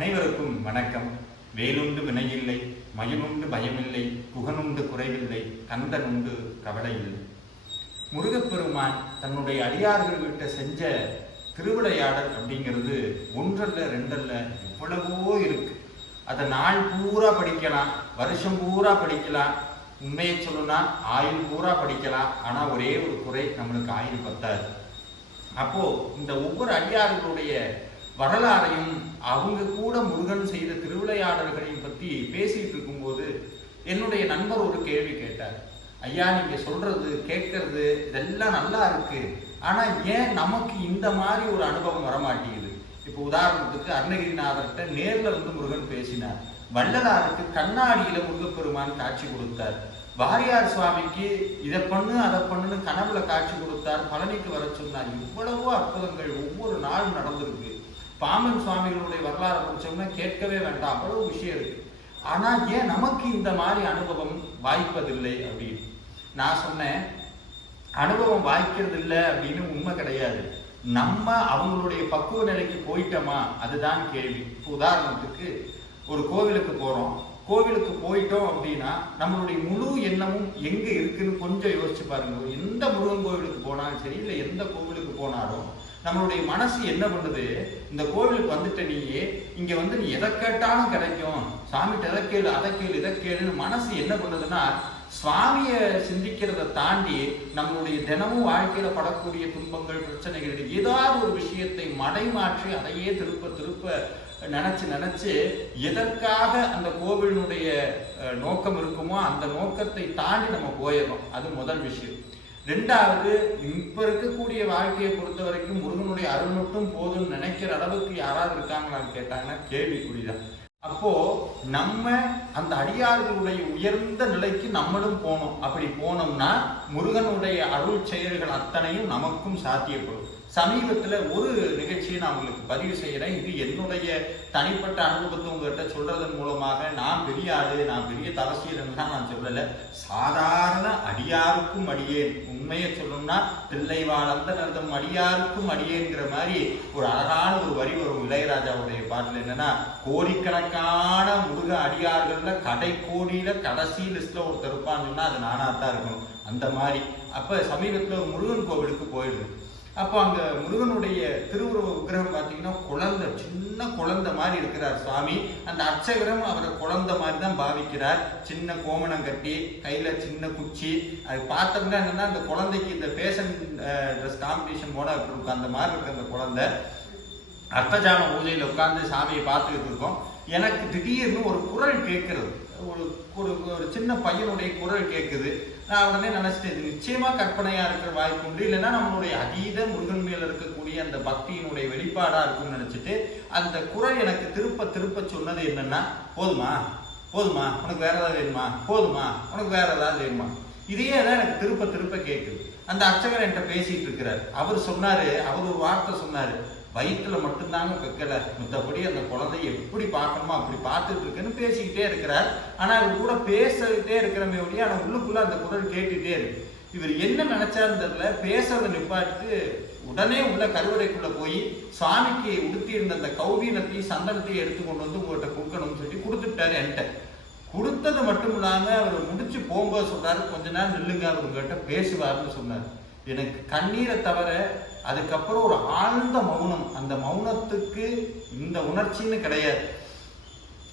அனைவருக்கும் வணக்கம். வேலுண்டு வினையில்லை, மயிலுண்டு பயமில்லை, புகனுண்டு குறைவில்லை, கந்தனுண்டு கவலையில்லை. முருகப்பெருமான் தன்னுடைய அடியார்கள் கிட்ட செஞ்ச திருவிளையாடல் அப்படிங்கிறது ஒன்றல்ல ரெண்டல்ல எவ்வளவோ இருக்கு. அதை நாள் பூரா படிக்கலாம், வருஷம் பூரா படிக்கலாம், உண்மையை சொல்லணும்னா ஆயுள் பூரா படிக்கலாம். ஆனா ஒரே ஒரு குறை, நம்மளுக்கு ஆயுள் பத்தாது. அப்போ இந்த ஒவ்வொரு அடியார்களுடைய வரலாறையும் அவங்க கூட முருகன் செய்த திருவிளையாடல்களையும் பத்தி பேசிட்டு இருக்கும்போது என்னுடைய நண்பர் ஒரு கேள்வி கேட்டார். ஐயா, நீங்க சொல்றது கேட்கறது இதெல்லாம் நல்லா இருக்கு, ஆனா ஏன் நமக்கு இந்த மாதிரி ஒரு அனுபவம் வரமாட்டேங்குது? இப்போ உதாரணத்துக்கு அருணகிரிநாதர்கிட்ட நேர்ல வந்து முருகன் பேசினார், வள்ளலாருக்கு கண்ணாடியில முருகப்பெருமான் காட்சி கொடுத்தார், வாரியார் சுவாமிக்கு இதை பண்ணு அதை பண்ணுன்னு கனவுல காட்சி கொடுத்தார், பழனிக்கு வர சொன்னார். இவ்வளவோ அற்புதங்கள் ஒவ்வொரு நாளும் நடந்திருக்கு. பாம்பன் சுவாமிகளுடைய வரலாறு படிச்சோம்னா கேட்கவே வேண்டாம், அவ்வளவு விஷயம் இருக்கு. ஆனா ஏன் நமக்கு இந்த மாதிரி அனுபவம் வாய்ப்பதில்லை அப்படின்னு நான் சொன்னேன். அனுபவம் வாய்க்கிறது இல்லை அப்படின்னு உண்மை கிடையாது. நம்ம அவங்களுடைய பக்குவ நிலைக்கு போயிட்டோமா அதுதான் கேள்வி. இப்போ உதாரணத்துக்கு ஒரு கோவிலுக்கு போறோம், கோவிலுக்கு போயிட்டோம் அப்படின்னா நம்மளுடைய முழு எண்ணமும் எங்க இருக்குன்னு கொஞ்சம் யோசிச்சு பாருங்க. எந்த முருகன் கோவிலுக்கு போனாலும் சரி, இல்லை எந்த கோவிலுக்கு போனாலும் நம்மளுடைய மனசு என்ன பண்ணுது, இந்த கோவிலுக்கு வந்துட்ட நீயே இங்க வந்து நீ எதை கேட்டாலும் கிடைக்கும், சாமிகிட்ட எதை கேளு அதை கேளு இதை கேளுன்னு மனசு என்ன பண்ணுதுன்னா சுவாமிய சிந்திக்கிறத தாண்டி நம்மளுடைய தினமும் வாழ்க்கையில படக்கூடிய துன்பங்கள் பிரச்சனைகள் ஏதாவது ஒரு விஷயத்தை மடைமாற்றி அதையே திருப்ப திருப்ப நினைச்சு எதற்காக அந்த கோவிலினுடைய நோக்கம் இருக்குமோ அந்த நோக்கத்தை தாண்டி நம்ம போயிடணும். அது முதல் விஷயம். ரெண்டாவது, இப்ப இருக்கக்கூடிய வாழ்க்கையை பொறுத்த வரைக்கும் முருகனுடைய அருள் மட்டும் போதும்னு நினைக்கிற அளவுக்கு யாராவது இருக்காங்களான்னு கேட்டாங்கன்னா கேள்விக்குறிதான். அப்போ நம்ம அந்த அடியார்களுடைய உயர்ந்த நிலைக்கு நம்மளும் போனோம். அப்படி போனோம்னா முருகனுடைய அருள் செயல்கள் அத்தனையும் நமக்கும் சாத்தியப்படும். சமீபத்துல ஒரு நிகழ்ச்சியை நான் உங்களுக்கு பதிவு செய்யறேன். இது என்னுடைய தனிப்பட்ட அனுபவத்தை உங்ககிட்ட சொல்றதன் மூலமாக நான் பெரிய ஆளு, நான் பெரிய தவசீலன் தான் நான் சொல்லல. சாதாரண அடியாருக்கும் அடியேன். உண்மையை சொல்லணும்னா தில்லை வாழ்ந்த நர்தம் அடியாருக்கும் அடியேங்கிற மாதிரி ஒரு அழகான ஒரு வரி வரும் இளையராஜாவுடைய பாட்டுல. என்னன்னா, கோடிக்கணக்கான முருக அடியார்கள்ல கடை கோடியில கடைசி லிஸ்ட்ல ஒருத்தர் இருப்பான்னு சொன்னா அது நானாத்தான் இருக்கணும். அந்த மாதிரி அப்ப சமீபத்துல ஒரு முருகன் கோவிலுக்கு போயிடுது. அப்போ அங்க முருகனுடைய திருவுருவ விக்கிரகம் பார்த்தீங்கன்னா குழந்தை, சின்ன குழந்தை மாதிரி இருக்கிறார் சுவாமி. அந்த அர்ச்சகரும் அவரை குழந்தை மாதிரி தான் பாவிக்கிறார். சின்ன கோமணம் கட்டி கையில சின்ன குச்சி. அது பார்த்தோம்னா என்னன்னா அந்த குழந்தைக்கு இந்த ஃபேஷன் ட்ரெஸ் காம்படிஷன் போட இருக்கும், அந்த மாதிரி இருக்கு அந்த குழந்தை. அர்த்தஜாம பூஜையில உட்கார்ந்து சாமியை பார்த்துக்கிட்டு இருக்கோம். எனக்கு திடீர்னு ஒரு குரல் கேட்கறது, ஒரு சின்ன பையனுடைய குரல் கேட்குது. நான் உடனே நினைச்சிட்டேன், இது நிச்சயமா கற்பனையா இருக்கிற வாய்ப்பு உண்டு, இல்லைன்னா நம்மளுடைய அதீத முருகன் மேல இருக்கக்கூடிய அந்த பக்தியினுடைய வெளிப்பாடா இருக்குன்னு நினைச்சிட்டு அந்த குரல் எனக்கு திருப்ப திருப்ப சொன்னது என்னன்னா, போதுமா போதுமா உனக்கு வேற ஏதாவது வேணுமா, போதுமா உனக்கு வேற ஏதாவது வேணுமா, இதையே தான் எனக்கு திருப்ப திருப்ப கேட்குது. அந்த அர்ச்சகர் என்கிட்ட பேசிட்டு இருக்கிறார். அவர் சொன்னாரு, அவர் ஒரு வார்த்தை சொன்னாரு, வயிற்றுல மட்டும்தாங்க வைக்கல, மற்றபடி அந்த குழந்தைய எப்படி பார்க்கணுமோ அப்படி பார்த்துட்டு இருக்குன்னு பேசிக்கிட்டே இருக்கிறார். ஆனா அவர் கூட பேசிக்கிட்டே இருக்கிறமே ஒழிய ஆனா உள்ளுக்குள்ள அந்த குரல் கேட்டுட்டே இருக்கு. இவர் என்ன நினைச்சாருன்னு தெரியல, பேசுறதை நிப்பாட்டு உடனே உள்ள கருவறைக்குள்ள போய் சுவாமிக்கு உடுத்தி இருந்த அந்த கௌபீனத்தையும் சந்தனத்தையும் எடுத்து கொண்டு வந்து உங்கள்கிட்ட கொடுக்கணும்னு சொல்லி கொடுத்துட்டாரு. என்கிட்ட கொடுத்தது மட்டும் இல்லாம அவர் முடிச்சு போகும்போது சொல்றாரு, கொஞ்ச நேரம் நில்லுங்க, அவர் உங்கள்கிட்ட பேசுவாருன்னு சொன்னார். எனக்கு கண்ணீரை தவிர அதுக்கப்புறம் ஒரு ஆழ்ந்த மௌனம். அந்த மௌனத்துக்கு இந்த உணர்ச்சின்னு கிடையாது.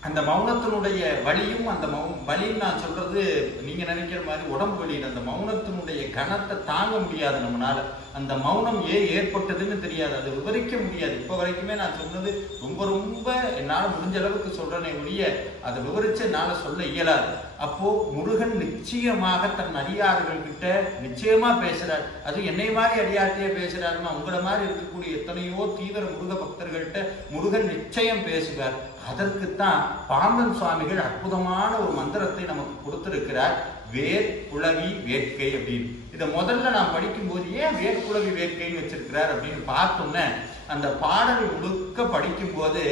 அந்த மௌனத்தினுடைய வலியும், அந்த வலின்னு நான் சொல்றது நீங்க நினைக்கிற மாதிரி உடம்பு வலின்னு, அந்த மௌனத்தினுடைய கனத்தை தாங்க முடியாது நம்மளால. அந்த மௌனம் ஏற்பட்டதுன்னு தெரியாது, அது விவரிக்க முடியாது. இப்ப வரைக்குமே நான் சொன்னது ரொம்ப ரொம்ப என்னால் முடிஞ்ச அளவுக்கு சொல்றேனே ஒழிய அதை விவரிச்சு என்னால சொல்ல இயலாது. அப்போ முருகன் நிச்சயமாக தன் அடியார்கள் கிட்ட நிச்சயமா பேசுறார். அது என்னை மாதிரி அடியார்கிட்டயே பேசுறாருன்னா உங்களை மாதிரி இருக்கக்கூடிய எத்தனையோ தீவிர முருக பக்தர்கள்ட்ட முருகன் நிச்சயம் பேசுவார். அதற்குத்தான் பாம்பன் சுவாமிகள் அற்புதமான ஒரு மந்திரத்தை நமக்கு கொடுத்திருக்கிறார், வேர் குளவி வேட்கை அப்படின்னு. இதை முதல்ல நான் படிக்கும்போது ஏன் வேர்க்குளவி வேட்கைன்னு வச்சிருக்கிறார் அப்படின்னு பார்த்தோன்னே அந்த பாடல் முழுக்க படிக்கும்போது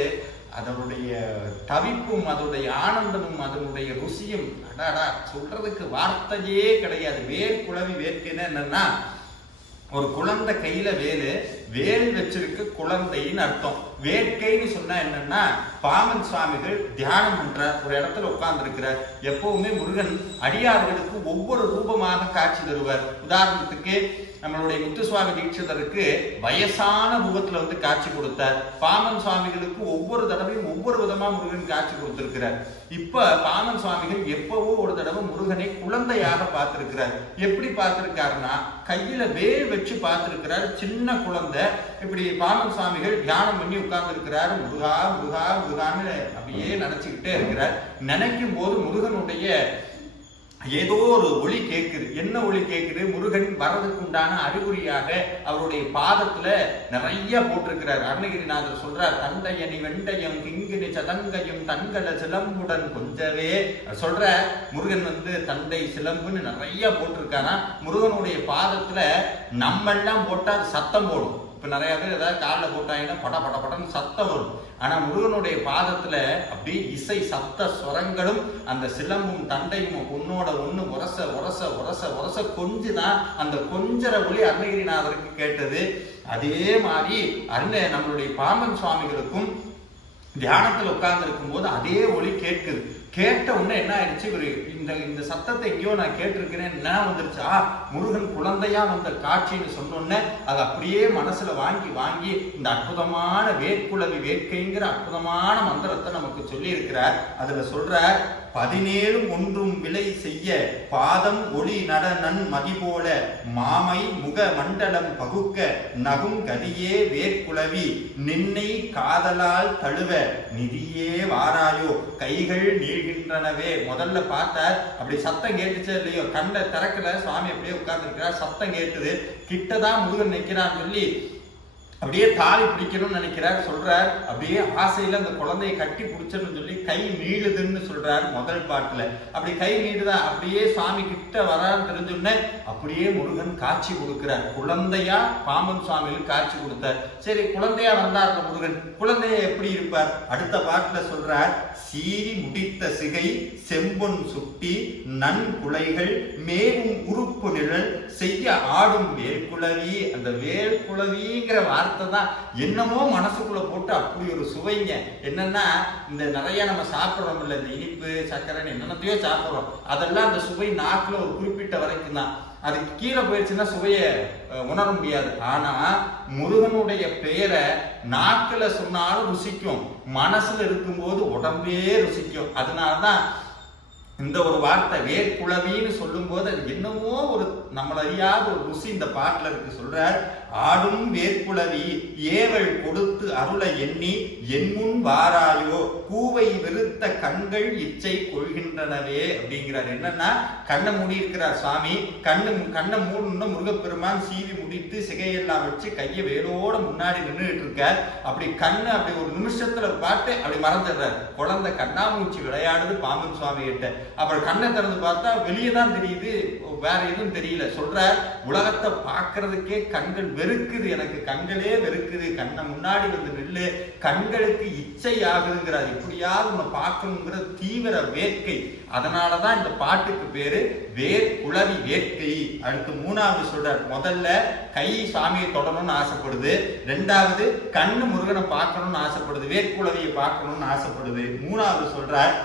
அதனுடைய தவிப்பும் அதனுடைய ஆனந்தமும் அதனுடைய ருசியும் அடாடா சொல்றதுக்கு வார்த்தையே கிடையாது. வேர் குளவி வேட்கைன்னு என்னன்னா, ஒரு குழந்தை கையில வேலு, வேல் வச்சிருக்க குழந்தைன்னு அர்த்தம். வேட்கைன்னு சொன்னா என்னன்னா, பாமன் சுவாமிகள் தியானம் பண்றார், ஒரு இடத்துல உட்கார்ந்து இருக்கிறார். எப்பவுமே முருகன் அடியார்களுக்கு ஒவ்வொரு ரூபமாக காட்சி தருவார். உதாரணத்துக்கு நம்மளுடைய முத்துசுவாமி தீட்சிதருக்கு வயசான ரூபத்துல வந்து காட்சி கொடுத்தார். பாமன் சுவாமிகளுக்கு ஒவ்வொரு தடவையும் ஒவ்வொரு விதமா முருகன் காட்சி கொடுத்திருக்கிறார். இப்ப பாமன் சுவாமிகள் எப்பவோ ஒரு தடவை முருகனை குழந்தையாக பார்த்திருக்கிறார். எப்படி பார்த்திருக்காருன்னா, கையில வேல் வச்சு பார்த்திருக்கிறார். சின்ன குழந்தை இப்படி பாமன் சுவாமிகள் தியானம் பண்ணி உட்கார்ந்து இருக்கிறார். முருகா முருகா முருகான்னு அப்படியே நினைச்சுக்கிட்டே இருக்கிறார். நினைக்கும் போது முருகனுடைய ஏதோ ஒரு ஒளி கேட்குது. என்ன ஒளி கேட்குது? முருகன் வரதுக்கு உண்டான அறிகுறியாக அவருடைய பாதத்துல நிறைய போட்டிருக்கிறார். அருணகிரிநாதர் சொல்றார், தண்டையணி வெண்டையம் கிங்கினி சதங்கையும் தன்கல சிலம்புடன் கொஞ்சவே சொல்ற. முருகன் வந்து தண்டை சிலம்புன்னு நிறைய போட்டிருக்கானா. முருகனுடைய பாதத்துல நம்மெல்லாம் போட்டா சத்தம் போடும். இப்ப நிறைய பேர் ஏதாவது காலில் போட்டாங்கன்னா பட பட படன்னு சத்தம் வரும். ஆனா முருகனுடைய பாதத்துல அப்படி இசை சப்த ஸ்வரங்களும் அந்த சிலம்பும் தண்டையும் ஒன்னோட ஒண்ணு உரச உரச உரச உரச கொஞ்சுதான் அந்த கொஞ்சர ஒளி அருணகிரிநாதருக்கு கேட்டது. அதே மாதிரி நம்மளுடைய பாமன் சுவாமிகளுக்கும் தியானத்துல உட்கார்ந்து இருக்கும் போது அதே ஒளி கேட்குது. கேட்ட உடனே என்ன ஆயிடுச்சு, இவரு இந்த சத்தத்தை எங்கேயோ நான் கேட்டிருக்கிறேன் என்ன வந்துருச்சா, முருகன் குழந்தையா வந்த காட்சின்னு சொன்னோன்னே அது அப்படியே மனசுல வாங்கி இந்த அற்புதமான வேட்குழவி வேட்கைங்கிற அற்புதமான மந்திரத்தை நமக்கு சொல்லி இருக்கிறார். அதுல சொல்றார், 17 ஒன்றும் விலை செய்ய பாதம் ஒளி நடனன் மதிபோல மாமை முக மண்டலம் பகுக்க நகும் கதியே வேட்குழவி நின்னை காதலால் தழுவ நிதியே வாராயோ கைகள் நீள்கின்றனவே. முதல்ல பார்த்தார், அப்படி சத்தம் கேட்டுச்சே இல்லையோ, கண்ணை திறக்கல, சுவாமி அப்படியே உட்கார்ந்து இருக்கிறார். சத்தம் கேட்டுது, கிட்டதான் முருகன் நிற்கிறான்னு சொல்லி அப்படியே தாலி பிடிக்கணும்னு நினைக்கிறார். சொல்றார், அப்படியே ஆசையில அந்த குழந்தையை கட்டி பிடிச்சணும்னு சொல்லி கை நீளுதுன்னு சொல்றார் முதல் பாட்டுல. அப்படி கை நீடுதா, அப்படியே சுவாமி கிட்ட வரான்னு தெரிஞ்சுன்னு அப்படியே முருகன் காட்சி கொடுக்கிறார். குழந்தையா பாமன் சுவாமிகளுக்கு காட்சி கொடுத்தார். சரி, குழந்தையா வந்தார் முருகன், குழந்தைய எப்படி இருப்பார்? அடுத்த பாட்டுல சொல்றார், சீறி முடித்த சிகை செம்பொன் சுட்டி நன் குலைகள் மேலும் உறுப்பு நிழல் செய்ய ஆடும் வேல்குழவி. அந்த வேல்குழவிங்கிற வார்த்தை தான் என்னமோ மனசுக்குள்ள போட்டு அப்படி ஒரு சுவைங்க. என்னன்னா, இந்த நிறைய நம்ம சாப்பிட்றோம் இல்லை, இந்த இனிப்பு சக்கரைன்னு என்னென்னத்தையோ சாப்பிட்றோம், அதெல்லாம் அந்த சுவை நாக்குல ஒரு குறிப்பிட்ட வரைக்கும் தான். அது கீழே போயிடுச்சுன்னா சுவையை உணர முடியாது. ஆனா முருகனுடைய பெயரை நாக்குல சொன்னாலும் ருசிக்கும், மனசுல இருக்கும்போது உடம்பே ருசிக்கும். அதனாலதான் இந்த ஒரு வார்த்தை வேர்க்குழவின்னு சொல்லும் போது அது என்னவோ ஒரு நம்மள அறியாத ஒரு ருசி இந்த பாட்டுல இருக்கு. சொல்றார், ஆடும் வேர்க்குழவி ஏவல் கொடுத்து அருள எண்ணி என் முன் வாராயோ கூவை வெறுத்த கண்கள் இச்சை கொள்கின்றனவே அப்படிங்கிறார். என்னன்னா, கண்ணை மூடி இருக்கிறார் சுவாமி. கண்ணை மூடணும்னா முருகப்பெருமான் சீவி முடித்து சிகையெல்லாம் வச்சு கையை வேலோட முன்னாடி நின்றுட்டு இருக்கார். அப்படி கண்ணு அப்படி ஒரு நிமிஷத்துல பார்த்து அப்படி மறந்துடுறார். குழந்தை கண்ணாமூச்சி விளையாடுது பாம்பன் சுவாமி கிட்ட. அப்புறம் கண்ணை திறந்து பார்த்தா வெளியே தான் தெரியுது, வேற எதுவும் தெரியல. சொல்றார், உலகத்தை பார்க்கறதுக்கே கண்கள் வெறுக்குது, எனக்கு கண்களே வெறுக்குது, கண்ணை முன்னாடி வந்து நில்லு, கண்களுக்கு இச்சை ஆகுதுங்கிறார். எப்படியாவது உன்னை பார்க்கணுங்கிற தீவிர வேட்கை. அதனாலதான் இந்த பாட்டுக்கு பேரு வேர்க்குழவி வேட்கை. அடுத்து மூணாவது சொல்றார், முதல்ல கை சாமியை தொடணும்னு ஆசைப்படுது, ரெண்டாவது கண்ணு முருகனை பார்க்கணும்னு ஆசைப்படுது, வேர்க்குழவியை பார்க்கணும்னு ஆசைப்படுது. மூணாவது சொல்றார்,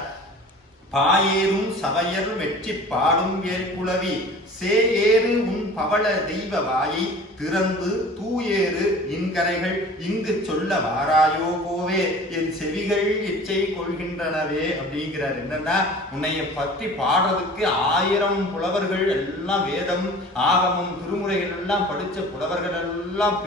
பாயேறும் சவையர் வெற்றி பாடும் வேல்குழவி சேஏறு உன் பவள தெய்வ வாயை திறந்து தூயேறு இன்கரைகள் இங்கு சொல்ல வாராயோ கோவே என் செவிகள் இச்சை கொள்கின்றனவே அப்படிங்கிறார். என்னன்னா, உன்னைய பற்றி பாடுறதுக்கு 1000 புலவர்கள் எல்லாம் வேதம் ஆகமம் திருமுறைகள் எல்லாம் படிச்ச புலவர்கள் எல்லாம்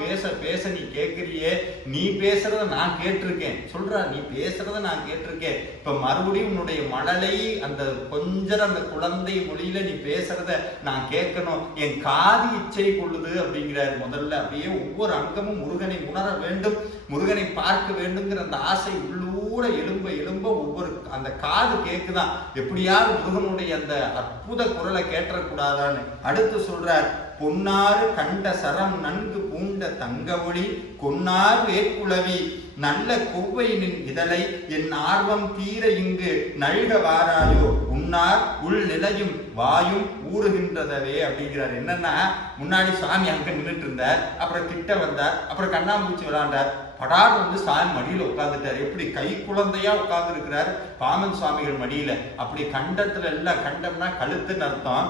பேச நீ கேட்கிறியே, நீ பேசுறத நான் கேட்டிருக்கேன். சொல்ற, நீ பேசுறத நான் கேட்டிருக்கேன். இப்ப மறுபடியும் உன்னுடைய மழலை அந்த கொஞ்சம் அந்த குழந்தை மொழியில நீ பேசுறத நான் கேட்கணும், என் காது இச்சை கொள்ளுது அப்படிங்கிற. முதல்ல அப்படியே ஒவ்வொரு அங்கமும் முருகனை உணர வேண்டும், முருகனை பார்க்க வேண்டுங்கிற அந்த ஆசை உள்ளூர எழும்ப ஒவ்வொரு அந்த காது கேக்குதான், எப்படியாவது முருகனுடைய அந்த அற்புத குரலை கேட்டக்கூடாதான்னு. அடுத்து சொல்றார், பொன்னாறு கண்ட சரம் நன்கு பூண்ட தங்க ஒளி கொன்னார் வேட்குழவி நல்ல கொவ்வை நின் இதழை என் ஆர்வம் தீர இங்கு நல்க வாராயோ உன் உன்னார் உள் நிலையும் வாயும் ஊறுகின்றதவே அப்படிங்கிறார். என்னன்னா, முன்னாடி சாமி அங்க நின்றுட்டு இருந்தார், அப்புறம் கிட்ட வந்தார், அப்புறம் கண்ணாம்பூச்சி விளையாண்டார், படார் வந்து சாமி மடியில உட்கார்ந்துட்டார். எப்படி கை குழந்தையா உட்கார்ந்து இருக்கிறார் பாமன் சுவாமிகள் மடியில. அப்படி கண்டத்துல எல்லாம், கண்டம்னா கழுத்துன்னு அர்த்தம்,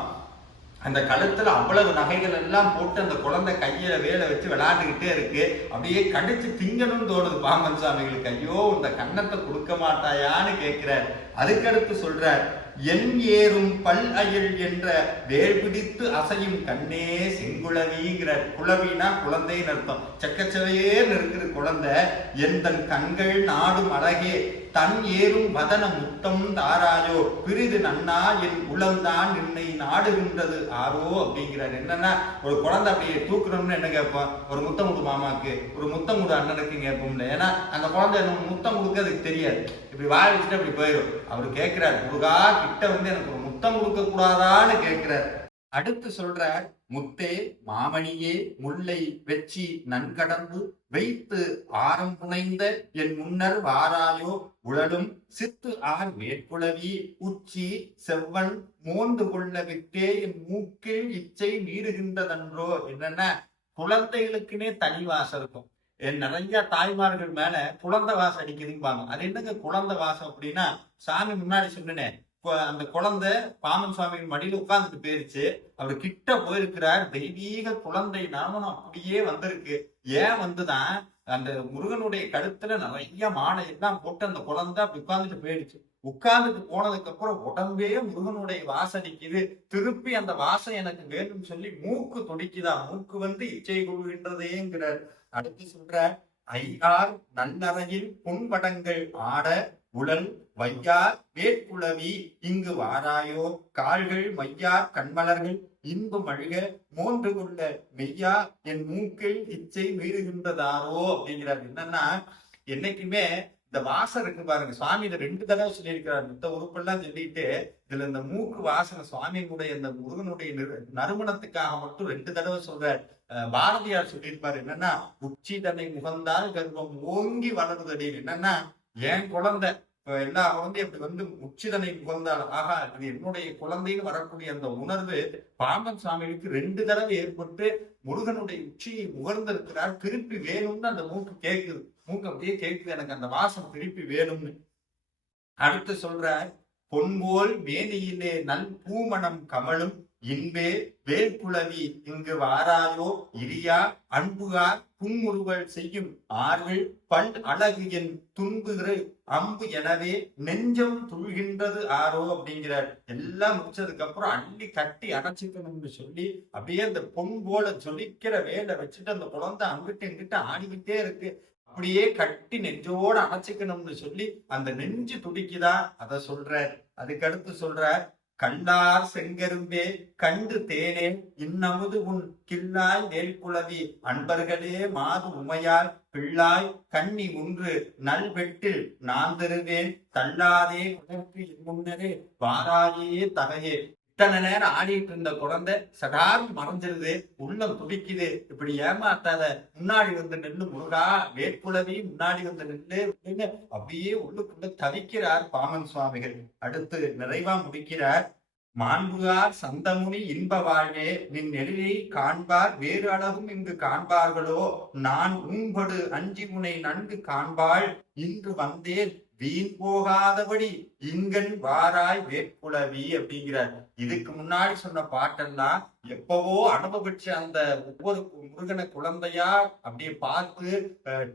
அந்த கழுத்துல அவ்வளவு நகைகள் எல்லாம் போட்டு அந்த குழந்தை கையில வேலை வச்சு விளையாண்டுக்கிட்டே இருக்கு. அப்படியே கடிச்சு திங்கணும்னு தோணுது பாமன் சுவாமிகளுக்கு. ஐயோ, இந்த கன்னத்தை கொடுக்க மாட்டாயான்னு கேட்கிறார். அதுக்கடுத்து சொல்றார், என் ஏறும் பல் அயல் என்ற வேல் பிடித்து அசையும் கண்ணே செங்குளவிங்கிறார். குளவினா குழந்தைன்னு அர்த்தம். செக்கச்சவையேன்னு இருக்கிற குழந்தை. எந்தன் கண்கள் நாடும் அழகே தன் ஏறும் வதன முத்தம் தாராயோ பிரிது நன்னா என் உளம்தான் நின்னை நாடுகின்றது ஆரோ அப்படிங்கிறார். என்னன்னா, ஒரு குழந்தை அப்படியே தூக்கணும்னு என்ன கேட்போம்? ஒரு முத்தம் கொடு மாமாக்கு, ஒரு முத்தம் கொடு அண்ணனுக்கு கேட்போம்ல. ஏன்னா அந்த குழந்தை முத்தம் கொடுக்க அதுக்கு தெரியாது, இப்படி வாய வச்சுட்டு அப்படி போயிடும். அவரு கேட்கிறார், முருகா கிட்ட வந்து எனக்கு ஒரு முத்தம் கொடுக்க கூடாதான்னு கேட்கிறார். அடுத்து சொல்றார், முத்தே மாமணியே முல்லை வெச்சி நன்கடம்பு வைத்து ஆரம் புனைந்த என் முன்னர் வாராயோ உழலும் சித்து ஆர் வேட்புலவி உச்சி செவ்வன் மோந்து கொள்ள விட்டே என் மூக்கில் இச்சை மீறுகின்றதன்றோ. என்னன்னா, குழந்தைகளுக்குன்னே தனி வாசம் இருக்கும். நிறைய தாய்மார்கள் மேல குழந்தை வாசம் அடிக்குதுப்பாங்க. அது என்னங்க குழந்தை வாசம் அப்படின்னா, சாமி முன்னாடி சொன்னேன், அந்த குழந்தை பாமன் சுவாமியின் மடியில உட்கார்ந்துட்டு போயிருச்சு. அவர் கிட்ட போயிருக்கிறார். தெய்வீக குழந்தை நாமம் அப்படியே வந்திருக்கு. ஏன் வந்துதான், அந்த முருகனுடைய கழுத்துல நிறைய மாலை எல்லாம் போட்டு அந்த குழந்தை அப்படி உட்கார்ந்துட்டு போயிடுச்சு. உட்கார்ந்துட்டு போனதுக்கு அப்புறம் உடம்பே முருகனுடைய வாசடிக்குது. திருப்பி அந்த வாசம் எனக்கு வேணும்னு சொல்லி மூக்கு துடிக்குதா. மூக்கு வந்து இச்சை கொள்கின்றதேங்கிறார். அடுத்து சொல்ற, ஐயார் நல்லறையில் புண்படங்கள் ஆட உடல் வையார் வேட்புலவி இங்கு வாராயோ கால்கள் மையார் கண்மலர்கள் இன்பம் அழுக மோன்று கொள்ள மெய்யா என் மூக்கில் இச்சை மீறுகின்றதாரோ அப்படிங்கிறார். என்னன்னா, என்னைக்குமே இந்த வாசம் இருக்கு பாருங்க, சுவாமி இதை 2 தடவை சொல்லியிருக்கிறார். மத்த உறுப்பெல்லாம் சொல்லிட்டு இதுல இந்த மூக்கு வாசனை சுவாமியினுடைய இந்த முருகனுடைய நறுமணத்துக்காக மட்டும் 2 தடவை சொல்றார். பாரதியார் சொல்லியிருப்பாரு, என்னன்னா, உச்சி தன்னை முகந்தால் கர்ப்பம் ஓங்கி வளருதடி. என்னன்னா, என் குழந்தை எல்லா குழந்தையும் அப்படி வந்து உச்சிதனை புகழ்ந்தால், ஆகா இது என்னுடைய குழந்தைன்னு வரக்கூடிய அந்த உணர்வு பாம்பன் சுவாமிகளுக்கு 2 தடவை ஏற்பட்டு முருகனுடைய உச்சியை முகர்ந்திருக்கிறார். திருப்பி வேணும்னு அந்த மூக்கு கேட்குது. மூக்கு அப்படியே கேட்குது, எனக்கு அந்த வாசம் திருப்பி வேணும்னு. அடுத்து சொல்ற, பொன்போல் மேனியிலே நல் பூமணம் கமலும் இன்பே வேல்குளவி இங்கு வாராயோ இரியா அன்புகார் புன்முறுவல் செய்யும் ஆர்கள் பண் அழகு என் துன்புகிற அம்பு எனவே நெஞ்சம் துள்கின்றது ஆரோ அப்படிங்கிறார். எல்லாம் முடிச்சதுக்கு அப்புறம் அள்ளி கட்டி அணைச்சிக்கணும்னு சொல்லி அப்படியே அந்த பொன் போல ஜொலிக்கிற வேலை வச்சுட்டு அந்த குழந்தை அங்கிட்டு இங்கிட்ட ஆடிக்கிட்டே இருக்கு. அப்படியே கட்டி நெஞ்சோட அணைச்சிக்கணும்னு சொல்லி அந்த நெஞ்சு துடிக்குதா, அத சொல்றார். அதுக்கடுத்து சொல்றார், கல்லார் செங்கரும்பே கண்டு தேனே இன்னமுது உன் கில்லாய் வேல்குளவி அன்பர்களே மாது உமையால் பிள்ளாய் கண்ணி ஒன்று நல்வெட்டு நான் தருவேன் தள்ளாதே உனக்கு முன்னரே வாராயே தகையே. இத்தனை நேரம் ஆடிட்டு இருந்த குழந்தை சடார்னு மறைஞ்சிருது, உள்ளம் துடிக்குது. இப்படி ஏமாத்தாத, முன்னாடி வந்து நின்று முருகா வேட்புலவி முன்னாடி வந்து நின்று அப்படின்னு அப்படியே உள்ளுக்குள்ள தவிக்கிறார் பாமன் சுவாமிகள். அடுத்து நிறைவா முடிக்கிறார், மாண்புகார் சந்தமுனி இன்ப வாழ்வே நின் நெறியை காண்பார் வேறு அளவும் இங்கு காண்பார்களோ நான் உன்படு அஞ்சி உனை நன்கு காண்பாள் இன்று வந்தேன் வீண் போகாதபடி இங்கன் வாராய் வேட்புலவி அப்படிங்கிறார். இதுக்கு முன்னாடி சொன்ன பாட்டெல்லாம் எப்பவோ அனுபவிச்ச அந்த ஒவ்வொரு முருகனை குழந்தையா அப்படியே பார்த்து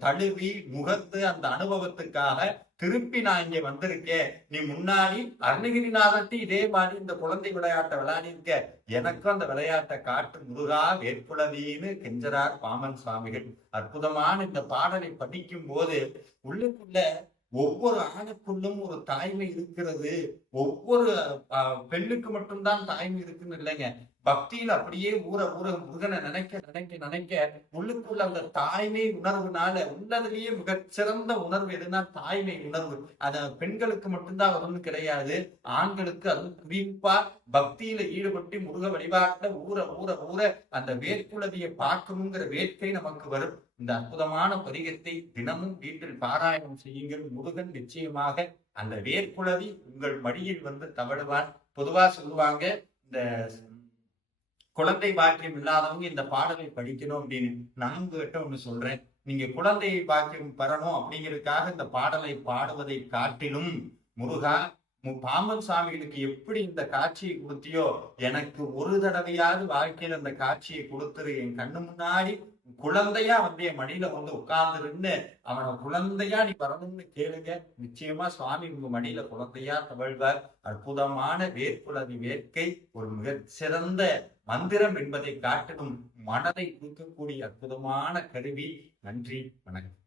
தழுவி முகர்ந்து அந்த அனுபவத்துக்காக திருப்பி நான் இங்க வந்திருக்கேன். நீ முன்னாடி அருணகிரிநாதத்தை இதே மாதிரி இந்த குழந்தை விளையாட்டை விளையாடி இருக்க, எனக்கும் அந்த விளையாட்டை காட்டு முருகா வேட்புலவின்னு கெஞ்சரார் பாமன் சுவாமிகள். அற்புதமான இந்த பாடலை படிக்கும் போது உள்ளுக்குள்ள ஒவ்வொரு ஆணுக்குள்ளும் ஒரு தாய்மை இருக்கிறது. ஒவ்வொரு பெண்ணுக்கு மட்டும்தான் தாய்மை இருக்குன்னு இல்லைங்க. பக்தியில் அப்படியே ஊற ஊற முருகனை நினைக்க நினைக்க நினைக்க உள்ளுக்குள்ள அந்த தாய்மை உணர்வுனால உள்ளதுலயே மிகச்சிறந்த உணர்வு எதுனா தாய்மை உணர்வு. அத பெண்களுக்கு மட்டும்தான் வரும்னு கிடையாது, ஆண்களுக்கு அது குறிப்பா பக்தியில ஈடுபட்டு முருக வழிபாட்டுல ஊற ஊற ஊற அந்த வேட்புலவியை பார்க்கணுங்கிற வேட்கை நமக்கு வரும். இந்த அற்புதமான பதிகத்தை தினமும் வீட்டில் பாராயணம் செய்யுங்கள். முருகன் நிச்சயமாக அந்த வேர்க்குழவி உங்கள் மடியில் வந்து தவழுவான். பொதுவா சொல்லுவாங்க, இந்த குழந்தை பாக்கியம் இல்லாதவங்க இந்த பாடலை படிக்கணும் அப்படின்னு. நான் உங்ககிட்ட ஒண்ணு சொல்றேன், நீங்க குழந்தை பாக்கியம் பெறணும் அப்படிங்கிறதுக்காக இந்த பாடலை பாடுவதை காட்டிலும், முருகா பாம்பன் சாமிகளுக்கு எப்படி இந்த காட்சியை கொடுத்தியோ, எனக்கு ஒரு தடவையாவது வாழ்க்கையில் அந்த காட்சியை கொடுத்துரு, என் கண்ணு முன்னாடி குழந்தையா வந்து என் மடியில வந்து உட்கார்ந்துருன்னு அவனை குழந்தையா நீ வரணும்னு கேளுங்க. நிச்சயமா சுவாமி உங்க மடியில குழந்தையா தவழ்வார். அற்புதமான வேர்க்குழவி வேட்கை ஒரு மிக சிறந்த மந்திரம் என்பதை காட்டிலும் மனதை கொடுக்கக்கூடிய அற்புதமான கருவி. நன்றி, வணக்கம்.